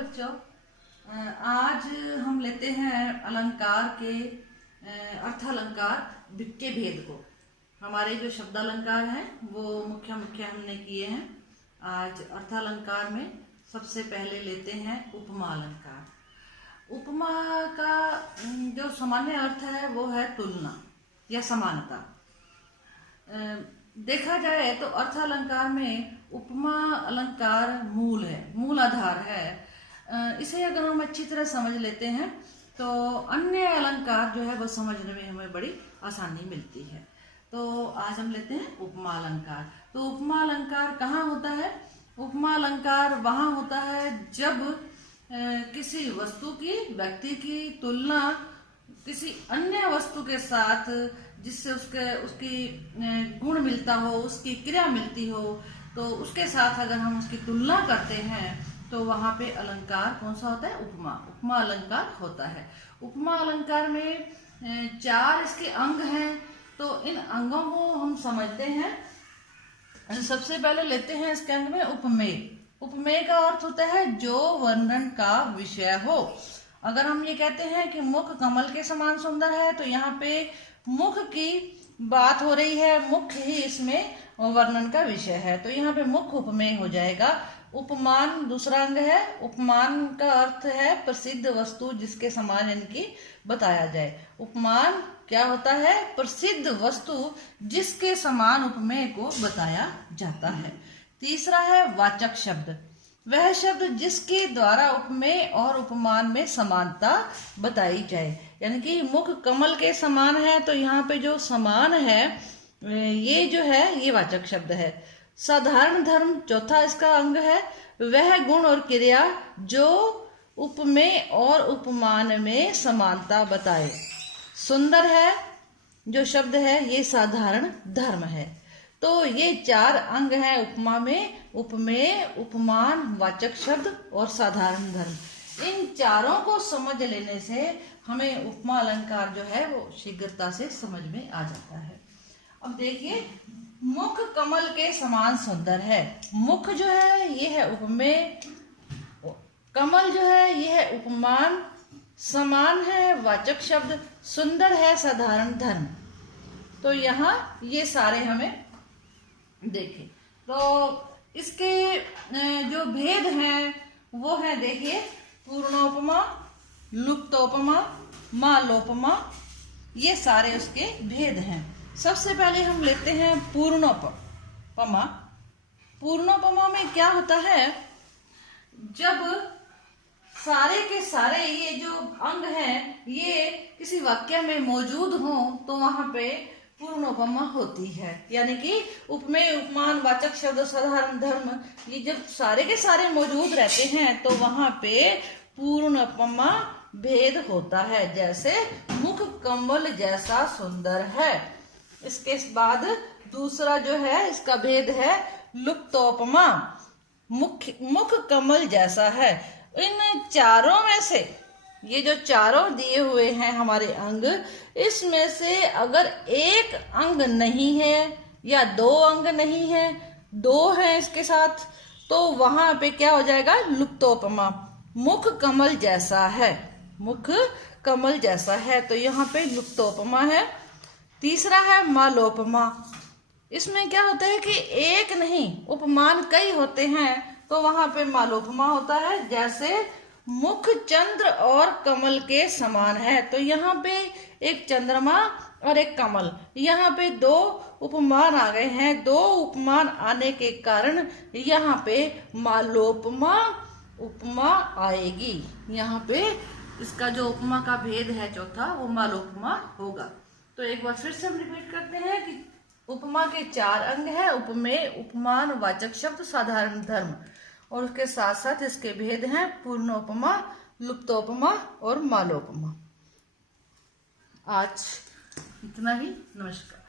बच्चों, आज हम लेते हैं अलंकार के अर्थ अलंकार के भेद को। हमारे जो शब्द अलंकार हैं वो मुख्य हमने किए हैं। आज अर्थ अलंकार में सबसे पहले लेते हैं उपमा अलंकार। उपमा का जो सामान्य अर्थ है वो है तुलना या समानता। देखा जाए तो अर्थ अलंकार में उपमा अलंकार मूल है, मूल आधार है। इसे अगर हम अच्छी तरह समझ लेते हैं तो अन्य अलंकार जो है वो समझने में हमें बड़ी आसानी मिलती है। तो आज हम लेते हैं उपमा अलंकार। तो उपमा अलंकार कहाँ होता है? उपमा अलंकार वहाँ होता है जब किसी वस्तु की, व्यक्ति की तुलना किसी अन्य वस्तु के साथ जिससे उसकी गुण मिलता हो, उसकी क्रिया मिलती हो, तो उसके साथ अगर हम उसकी तुलना करते हैं तो वहां पे अलंकार कौन सा होता है? उपमा अलंकार होता है। उपमा अलंकार में 4 इसके अंग हैं। तो इन अंगों को हम समझते हैं। सबसे पहले लेते हैं इसके अंग में उपमेय। उपमेय का अर्थ होता है जो वर्णन का विषय हो। अगर हम ये कहते हैं कि मुख कमल के समान सुंदर है, तो यहाँ पे मुख की बात हो रही है, मुख ही इसमें वर्णन का विषय है, तो यहाँ पे मुख उपमेय हो जाएगा। उपमान दूसरा अंग है। उपमान का अर्थ है प्रसिद्ध वस्तु जिसके समान इनकी बताया जाए। उपमान क्या होता है? प्रसिद्ध वस्तु जिसके समान उपमेय को बताया जाता है। तीसरा है वाचक शब्द। वह शब्द जिसके द्वारा उपमेय और उपमान में समानता बताई जाए। यानी कि मुख कमल के समान है, तो यहाँ पे जो समान है ये जो है ये वाचक शब्द है। साधारण धर्म चौथा इसका अंग है। वह गुण और क्रिया जो उपमेय और उपमान में समानता बताए। सुंदर है जो शब्द है ये साधारण धर्म है। तो ये 4 अंग हैं उपमा में: उपमेय, उपमान, वाचक शब्द और साधारण धर्म। इन चारों को समझ लेने से हमें उपमा अलंकार जो है वो शीघ्रता से समझ में आ जाता है। अब देखिए, मुख कमल के समान सुंदर है। मुख जो है ये है उपमेय, कमल जो है ये है उपमान, समान है वाचक शब्द, सुंदर है साधारण धर्म। तो यहाँ ये सारे हमें देखें तो इसके जो भेद हैं वो है, देखिए, पूर्णोपमा, लुप्तोपमा, मालोपमा, ये सारे उसके भेद हैं। सबसे पहले हम लेते हैं पूर्णोपमा। पूर्णोपमा में क्या होता है? जब सारे के सारे ये जो अंग हैं ये किसी वाक्य में मौजूद हों तो वहां पे पूर्णोपमा होती है। यानी कि उपमेय, उपमान, वाचक शब्द, साधारण धर्म, ये जब सारे के सारे मौजूद रहते हैं तो वहां पे पूर्णोपमा भेद होता है। जैसे मुख कमल जैसा सुंदर है। इसके बाद दूसरा जो है इसका भेद है लुप्तोपमा। मुख कमल जैसा है। इन चारों में से ये जो चारों दिए हुए हैं हमारे अंग, इसमें से अगर एक अंग नहीं है या 2 अंग नहीं है, 2 हैं इसके साथ, तो वहां पे क्या हो जाएगा? लुप्तोपमा। मुख कमल जैसा है, मुख कमल जैसा है, तो यहाँ पे लुप्तोपमा है। तीसरा है मालोपमा। इसमें क्या होता है कि एक नहीं, उपमान कई होते हैं, तो वहां पे मालोपमा होता है। जैसे मुख चंद्र और कमल के समान है, तो यहाँ पे एक चंद्रमा और एक कमल, यहाँ पे 2 उपमान आ गए हैं। 2 उपमान आने के कारण यहाँ पे मालोपमा उपमा आएगी। यहाँ पे इसका जो उपमा का भेद है चौथा, वो मालोपमा होगा। तो एक बार फिर से हम रिपीट करते हैं कि उपमा के 4 अंग हैं: उपमेय, उपमान, वाचक शब्द, साधारण धर्म, और उसके साथ साथ इसके भेद हैं पूर्णोपमा, लुप्तोपमा और मालोपमा। आज इतना ही। नमस्कार।